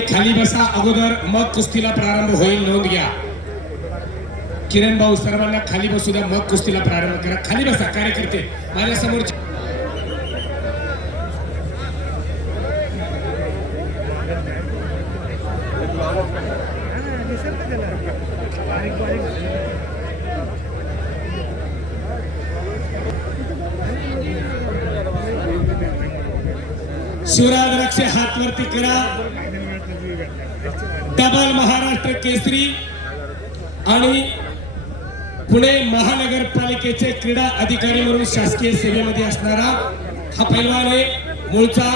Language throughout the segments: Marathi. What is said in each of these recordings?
खाली बसा अगोदर मग कुस्तीला प्रारंभ होईल, नोंद घ्या. किरण भाऊ सर्वांना खाली बसू द्या, मग कुस्तीला प्रारंभ करा. खाली बसा कार्यकर्ते माझ्या समोर. शिवराज रक्षे हात वरती करा. डबल महाराष्ट्र केसरी आणि पुणे महानगरपालिकेचे क्रीडा अधिकारी म्हणून शासकीय सेवेमध्ये असणारा हा पैलवान आहे. मूळचा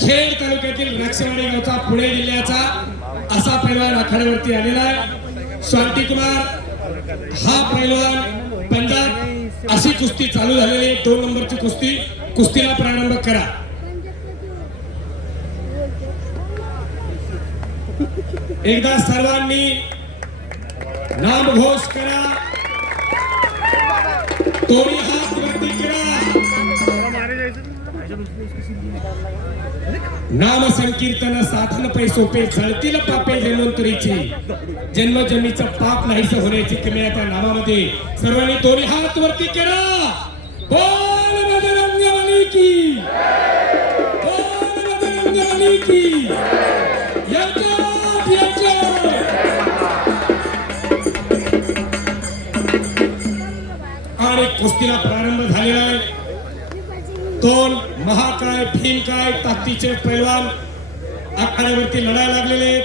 खेड तालुक्यातील रक्षवाडी गावचा, पुणे जिल्ह्याचा असा पैलवान आखाड्यावरती आलेला आहे. शांतिकुमार हा पैलवान पंजाब. अशी कुस्ती चालू झालेली आहे, 2 नंबरची कुस्ती. कुस्तीला प्रारंभ करा. एकदा सर्वांनी नामघोष करा. दोन्ही हात वरती करा. नाम संकीर्तन साधन पै सोपे, जळतील पापे जन्मंतरीची. जन्मजन्मीचं पाप नाहीसं होण्याची किमया त्या नामामध्ये. सर्वांनी दोन्ही हात वरती करा. बोल बजरंगबली की, बोल बजरंगबली की. आणि कुस्तीला प्रारंभ झालेला आहे. 2 महाकाय भीमकाय ताकदीचे पैलवान आखाड्यावरती लढायला लागलेले आहेत.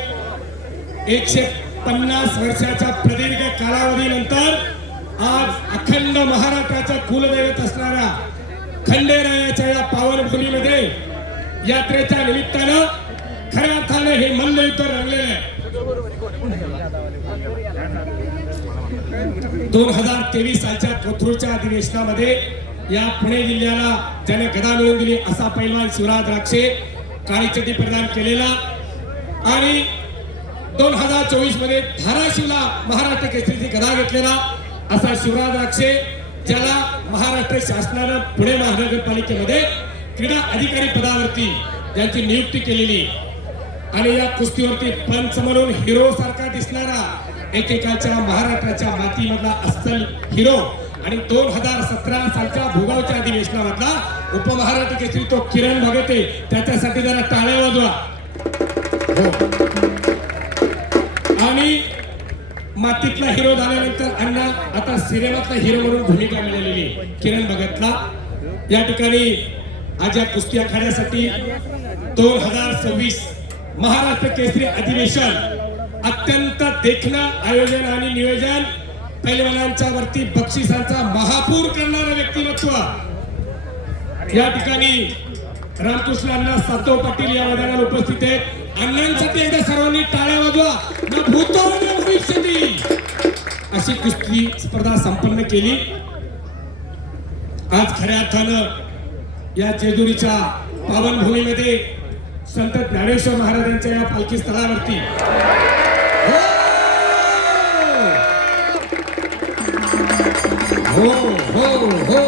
150 वर्षाच्या प्रदीर्घ कालावधीनंतर आज अखंड महाराष्ट्राचा कुलदैवत असणाऱ्या खंडेरायाच्या या पावनभूमीमध्ये यात्रेच्या निमित्तानं खऱ्या अर्थाने हे मल्लयुद्ध रंगलेलं आहे. 2023 सालच्या कोथरूडच्या अधिवेशनामध्ये या पुणे जिल्ह्याला ज्याने गदा मिळवून दिली असा पैलवान शिवराज राक्षे, काळी चड्डी प्रदान केलेला. आणि 2024 मध्ये धाराशिवला महाराष्ट्र केसरीची गदा घेतलेला असा शिवराज राक्षे, ज्याला महाराष्ट्र शासनानं पुणे महानगरपालिकेमध्ये क्रीडा अधिकारी पदावरती ज्यांची नियुक्ती केलेली. आणि या कुस्तीवरती पंच म्हणून हिरो सारखा दिसणारा एकेकाच्या महाराष्ट्राच्या मातीमधला अस्सल हिरो आणि 2017 सालच्या भोगावच्या अधिवेशनामधला उपमहाराष्ट्र केसरी तो किरण भगते. त्याच्यासाठी जरा टाळ्या वाजवा. आणि मातीतला हिरो झाल्यानंतर अण्णा आता सिनेमातला हिरो म्हणून भूमिका मिळालेली किरण भगतला. या ठिकाणी आज या कुस्ती आखाड्यासाठी 2026 महाराष्ट्र केसरी अधिवेशन अत्यंत देखणं आयोजन आणि नियोजन, पैलवानांच्या वरती बक्षिसांचा महापूर करणारं व्यक्तिमत्व. या ठिकाणी रामकृष्ण अण्णा सातव पाटील या मैदानाला उपस्थित आहेत. अण्णांसाठी एकदा सर्वांनी टाळ्या वाजवा. ना भूतो ना भविष्यती अशी कुस्ती स्पर्धा संपन्न केली. आज खऱ्या अर्थानं या जेजुरीच्या पावनभूमीमध्ये संत ज्ञानेश्वर महाराजांच्या या पालखी स्थळावरती हो हो हो